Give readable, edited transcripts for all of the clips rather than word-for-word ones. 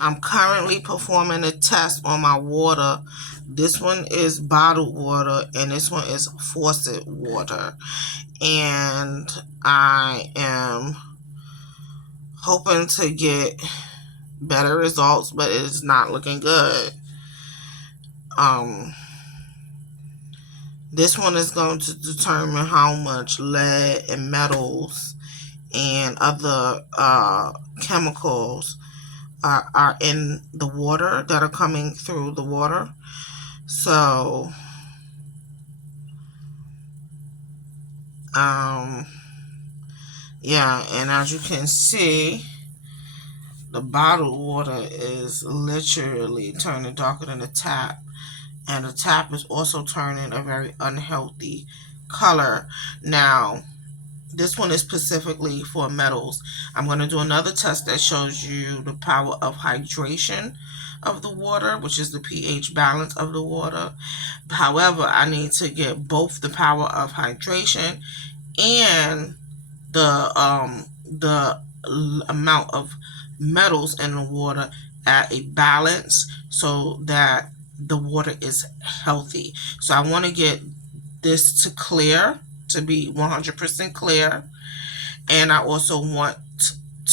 I'm currently performing a test on my water. This one is bottled water and this one is faucet water. And I am hoping to get better results, but it's not looking good. This one is going to determine how much lead and metals and other chemicals are in the water that are coming through the water. So, yeah, and as you can see, the bottled water is literally turning darker than the tap. And the tap is also turning a very unhealthy color. Now, this one is specifically for metals. I'm going to do another test that shows you the power of hydration of the water, which is the pH balance of the water. However, I need to get both the power of hydration and the amount of metals in the water at a balance so that the water is healthy. So I want to get this to clear, to be 100% clear. And I also want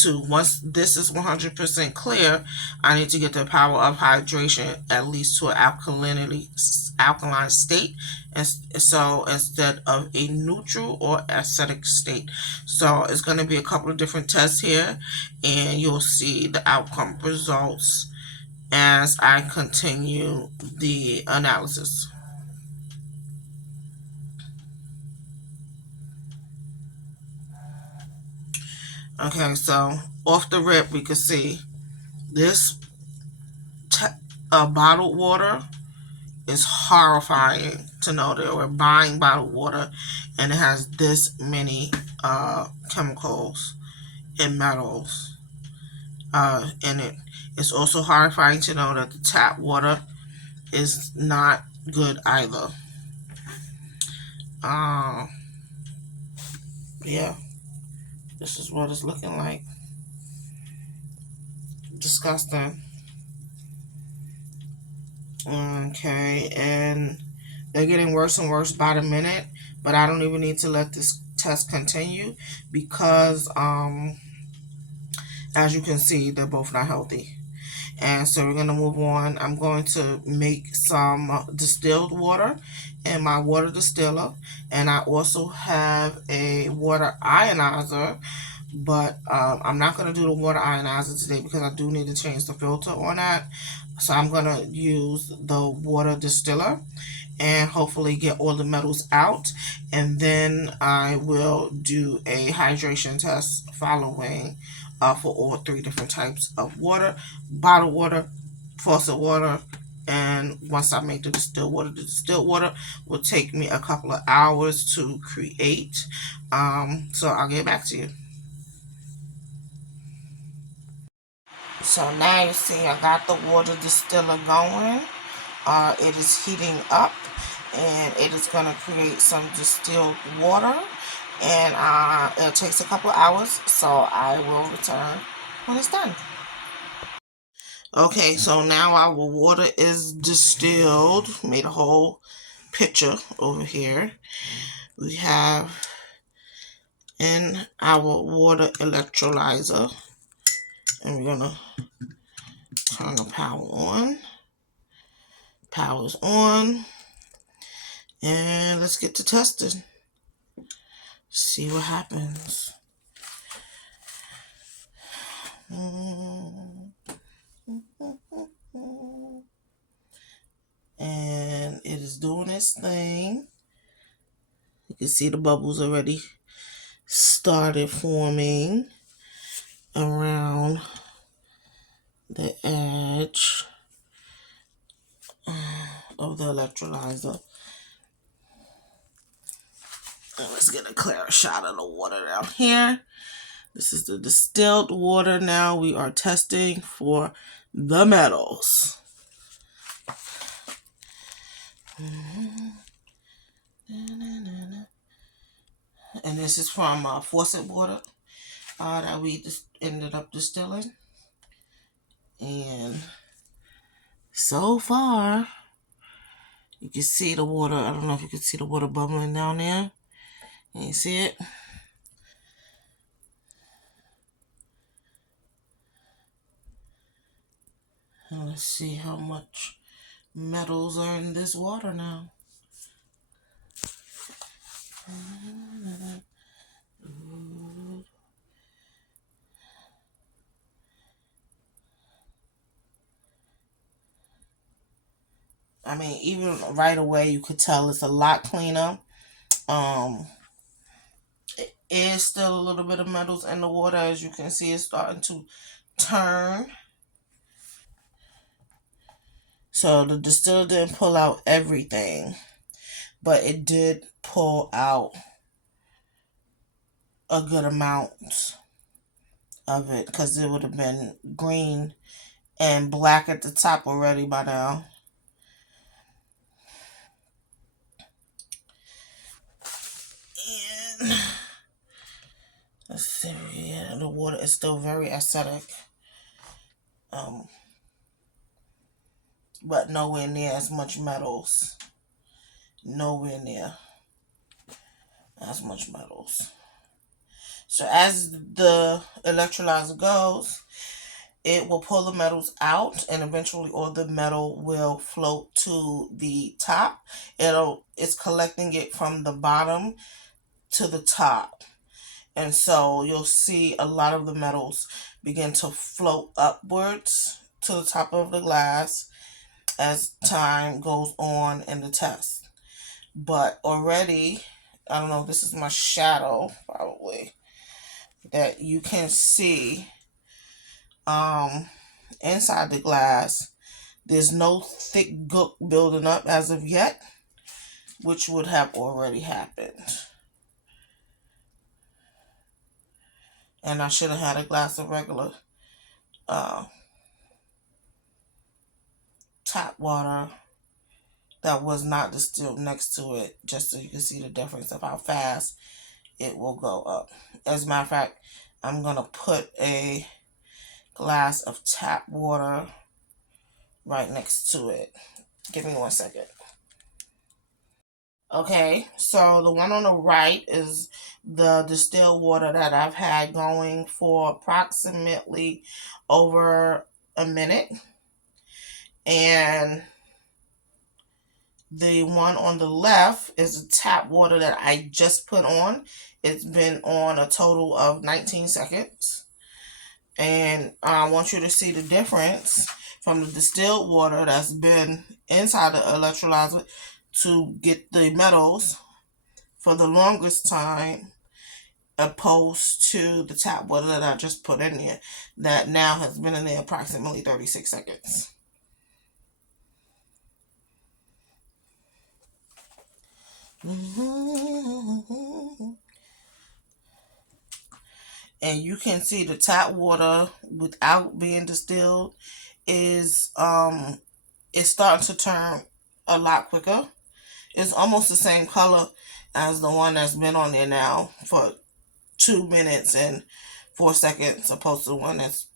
to, once this is 100% clear, I need to get the power of hydration at least to an alkaline state, and so instead of a neutral or acidic state. So it's going to be a couple of different tests here, and you'll see the outcome results as I continue the analysis. Okay, so off the rip, we can see this bottled water is horrifying to know that we're buying bottled water and it has this many chemicals and metals in it. It's also horrifying to know that the tap water is not good either. Yeah, this is what it's looking like. Disgusting. Okay, and they're getting worse and worse by the minute, but I don't even need to let this test continue because as you can see, they're both not healthy. And so we're going to move on. I'm going to make some distilled water in my water distiller, and I also have a water ionizer, but I'm not going to do the water ionizer today because I do need to change the filter on that. So I'm going to use the water distiller and hopefully get all the metals out, and then I will do a hydration test following for all three different types of water: bottled water, faucet water, and once I make the distilled water will take me a couple of hours to create. So I'll get back to you. So now you see I got the water distiller going. It is heating up and it is going to create some distilled water, and it takes a couple of hours, so I will return when it's done. Okay, so now our water is distilled. Made a whole picture over here. We have in our water electrolyzer, and we're gonna turn the power on. Power's on, and let's get to testing. See what happens. And it is doing its thing. You can see the bubbles already started forming around the edge of the electrolyzer. And let's get a clearer shot of the water down here. This is the distilled water. Now we are testing for the metals. And this is from faucet water that we just ended up distilling. And so far, you can see the water. I don't know if you can see the water bubbling down there. Can you see it? And let's see how much metals are in this water now. I mean, even right away, you could tell it's a lot cleaner. Um, it is still a little bit of metals in the water. As you can see, it's starting to turn. So the distiller didn't pull out everything, but it did pull out a good amount of it because it would have been green and black at the top already by now. And let's see, yeah, the water is still very acidic, um, but nowhere near as much metals. Nowhere near as much metals. So as the electrolyzer goes, it will pull the metals out, and eventually all the metal will float to the top. It's collecting it from the bottom to the top. And so you'll see a lot of the metals begin to float upwards to the top of the glass as time goes on in the test. But already, I don't know, this is my shadow probably, that you can see inside the glass. There's no thick gook building up as of yet, which would have already happened. And I should have had a glass of regular uh, tap water that was not distilled next to it, just so you can see the difference of how fast it will go up. As a matter of fact, I'm going to put a glass of tap water right next to it. Give me 1 second. Okay, so the one on the right is the distilled water that I've had going for approximately over a minute. And the one on the left is the tap water that I just put on. It's been on a total of 19 seconds. And I want you to see the difference from the distilled water that's been inside the electrolyzer to get the metals for the longest time, opposed to the tap water that I just put in there that now has been in there approximately 36 seconds. And you can see the tap water without being distilled is it's starting to turn a lot quicker. It's almost the same color as the one that's been on there now for 2 minutes and 4 seconds, opposed to the one that's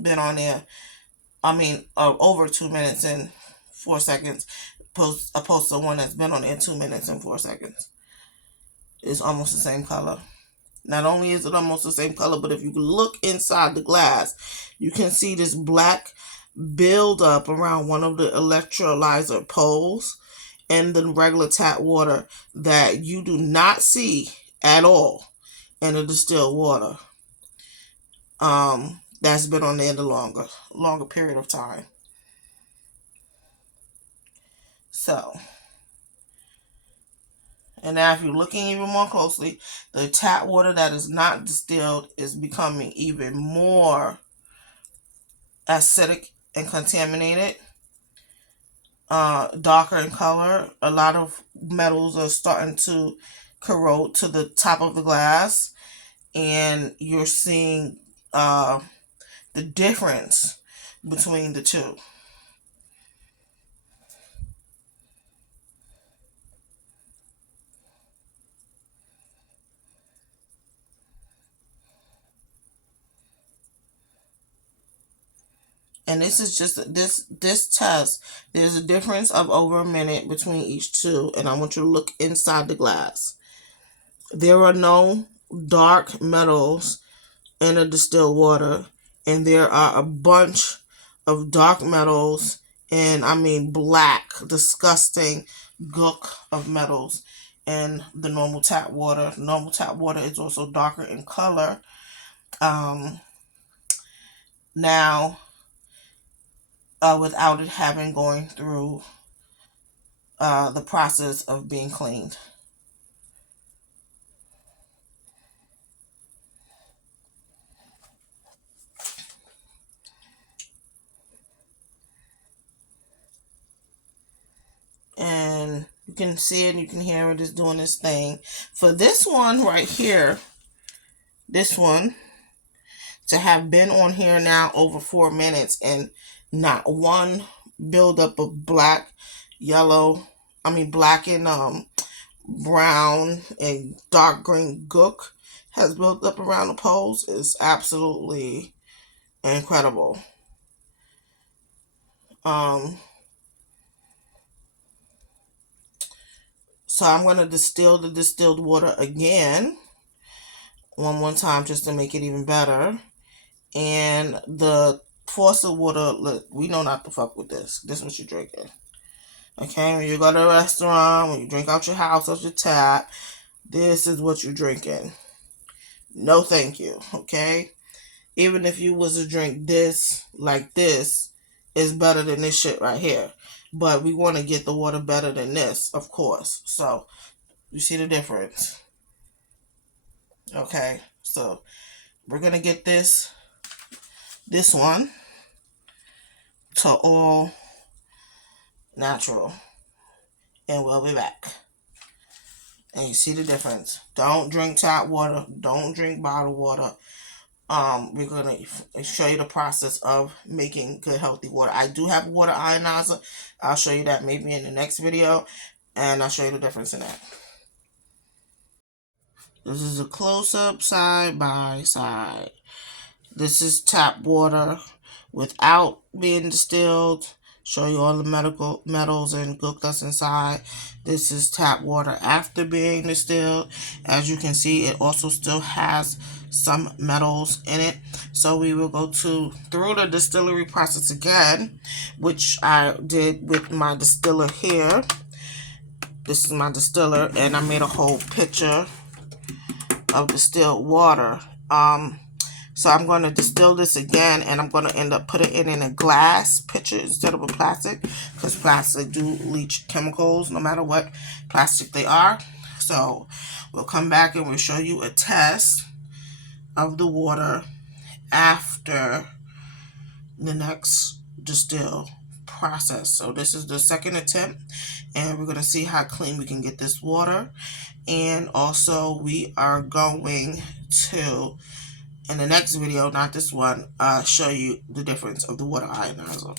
been on there. I mean, over 2 minutes and 4 seconds, opposed to the one that's been on there 2 minutes and 4 seconds. It's almost the same color. Not only is it almost the same color, but if you look inside the glass, you can see this black buildup around one of the electrolyzer poles and the regular tap water that you do not see at all in the distilled water. That's been on there the longer period of time. So, and now if you're looking even more closely, the tap water that is not distilled is becoming even more acidic and contaminated, darker in color. A lot of metals are starting to corrode to the top of the glass, and you're seeing the difference between the two. And this is just this test. There's a difference of over a minute between each two, and I want you to look inside the glass. There are no dark metals in the distilled water, and there are a bunch of dark metals, and I mean black, disgusting gook of metals in the normal tap water. Normal tap water is also darker in color. Um, now, without it having going through the process of being cleaned. And you can see it, you can hear it is doing this thing. For this one right here, this one, to have been on here now over 4 minutes and not one buildup of black, yellow, black and brown and dark green gook has built up around the poles is absolutely incredible. Um, so I'm going to distill the distilled water again, one more time just to make it even better. And the faucet water, look, we know not to fuck with this. This is what you're drinking. Okay, when you go to a restaurant, when you drink out your house, out your tap, this is what you're drinking. No thank you, okay? Even if you was to drink this like this, it's better than this shit right here. But we want to get the water better than this, of course. So, you see the difference. Okay, so we're going to get this one to all natural. And we'll be back. And you see the difference. Don't drink tap water. Don't drink bottled water. We're gonna show you the process of making good healthy water. I do have water ionizer. I'll show you that maybe in the next video, and I'll show you the difference in that. This is a close-up side by side. This is tap water without being distilled. Show you all the metals and gook that's inside. This is tap water after being distilled. As you can see, it also still has some metals in it. So we will go through the distillery process again, which I did with my distiller here. This is my distiller, and I made a whole pitcher of distilled water. So I'm going to distill this again, and I'm going to end up putting it in a glass pitcher instead of a plastic, because plastic do leach chemicals no matter what plastic they are. So we'll come back and we'll show you a test of the water after the next distill process. So this is the second attempt, and we're going to see how clean we can get this water. And also we are going to, in the next video, not this one, show you the difference of the water ionizer.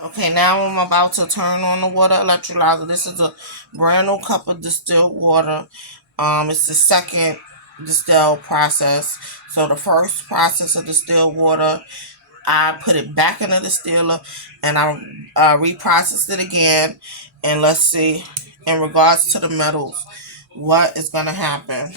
Okay, now I'm about to turn on the water electrolyzer. This is a brand new cup of distilled water. It's the second distill process. So the first process of distilled water, I put it back in the distiller and I reprocessed it again. And let's see, in regards to the metals, what is going to happen.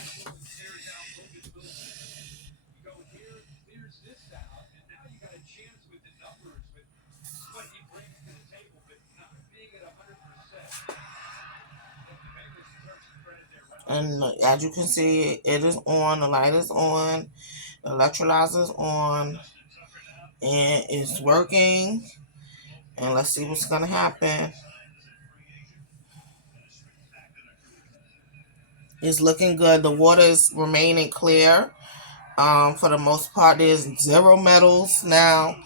And as you can see, it is on, the light is on, the electrolyzer is on, and it's working. And let's see what's going to happen. It's looking good. The water is remaining clear. For the most part, there's 0 metals now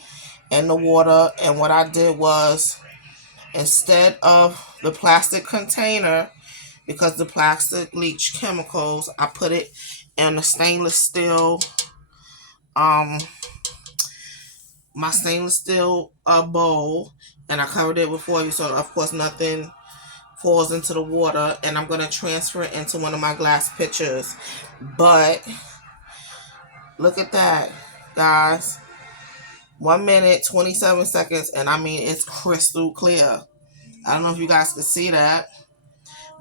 in the water. And what I did was, instead of the plastic container, because the plastic leach chemicals, I put it in a stainless steel, my stainless steel bowl, and I covered it with foil, so of course nothing falls into the water. And I'm going to transfer it into one of my glass pitchers. But look at that, guys. 1 minute 27 seconds, and I mean it's crystal clear. I don't know if you guys can see that,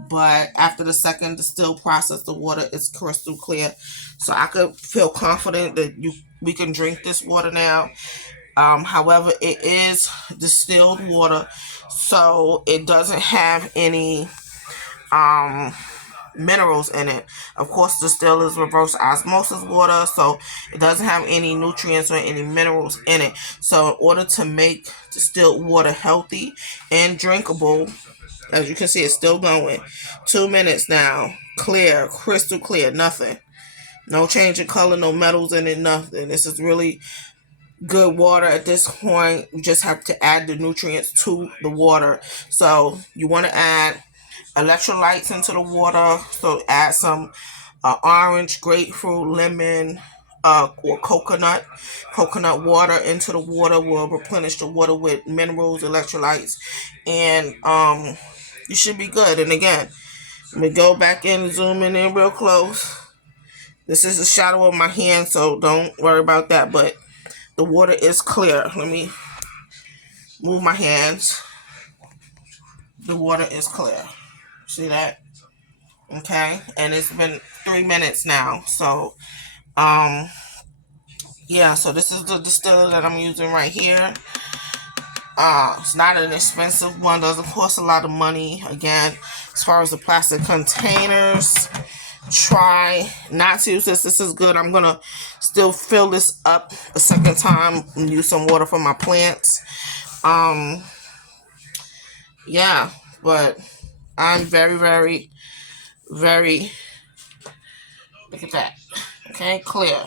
but after the second distilled process, the water is crystal clear. So I could feel confident that we can drink this water now. However, it is distilled water, so it doesn't have any um minerals in it. Of course, distilled is reverse osmosis water, so it doesn't have any nutrients or any minerals in it. So in order to make distilled water healthy and drinkable, as you can see, it's still going. 2 minutes now. Clear, crystal clear, nothing. No change in color, no metals in it, nothing. This is really good water at this point. You just have to add the nutrients to the water. So you want to add electrolytes into the water. So add some orange, grapefruit, lemon, or coconut water into the water. Will replenish the water with minerals, electrolytes, and you should be good. And again, let me go back in and zoom in real close. This is the shadow of my hand, so don't worry about that. But the water is clear. Let me move my hands. The water is clear. See that? Okay, and it's been 3 minutes now. So, yeah. So this is the distiller that I'm using right here. It's not an expensive one. Doesn't cost a lot of money. Again, as far as the plastic containers, try not to use this. This is good. I'm gonna still fill this up a second time and use some water for my plants. Yeah, but I'm very, very, very, look at that. Okay, clear.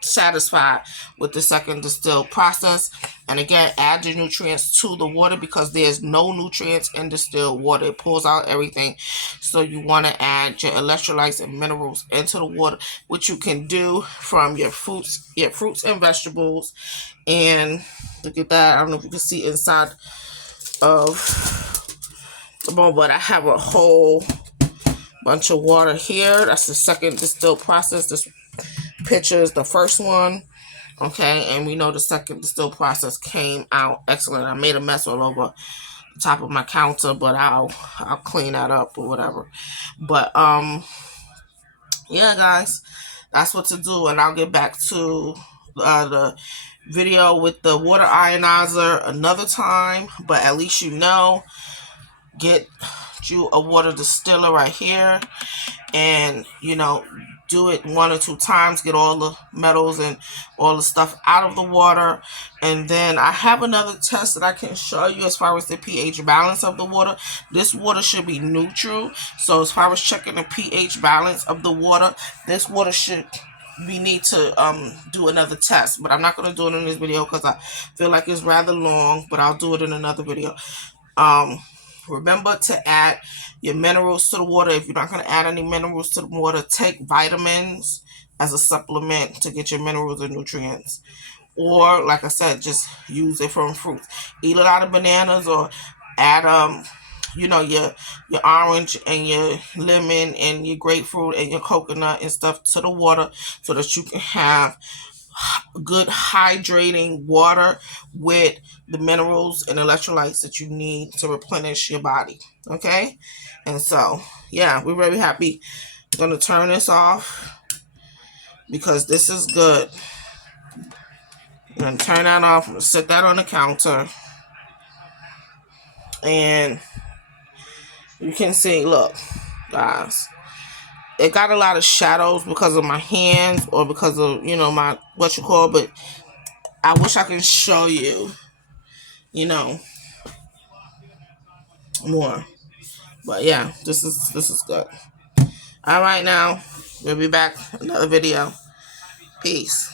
Satisfied with the second distilled process. And again, add your nutrients to the water because there's no nutrients in distilled water. It pulls out everything. So you want to add your electrolytes and minerals into the water, which you can do from your fruits and vegetables. And look at that. I don't know if you can see inside of the bowl, but I have a whole bunch of water here. That's the second distilled process. This picture is the first one. Okay, and we know the second distilled process came out excellent. I made a mess all over the top of my counter, but I'll clean that up or whatever. But yeah, guys, that's what to do, and I'll get back to the video with the water ionizer another time. But at least you know, get you a water distiller right here, and do it 1 or 2 times, get all the metals and all the stuff out of the water. And then I have another test that I can show you as far as the pH balance of the water. This water should be neutral, so as far as checking the pH balance of the water, this water should, we need to do another test, but I'm not going to do it in this video because I feel like it's rather long, but I'll do it in another video. Remember to add your minerals to the water. If you're not going to add any minerals to the water, take vitamins as a supplement to get your minerals and nutrients. Or, like I said, just use it from fruits. Eat a lot of bananas, or add your orange and your lemon and your grapefruit and your coconut and stuff to the water so that you can have good hydrating water with the minerals and electrolytes that you need to replenish your body. Okay, and so yeah, we're very happy. I'm gonna turn this off because this is good. I'm gonna turn that off. I'm gonna set that on the counter, and you can see, look, guys, it got a lot of shadows because of my hands or because of my but I wish I can show you more. But yeah, this is good. All right, now we'll be back another video. Peace.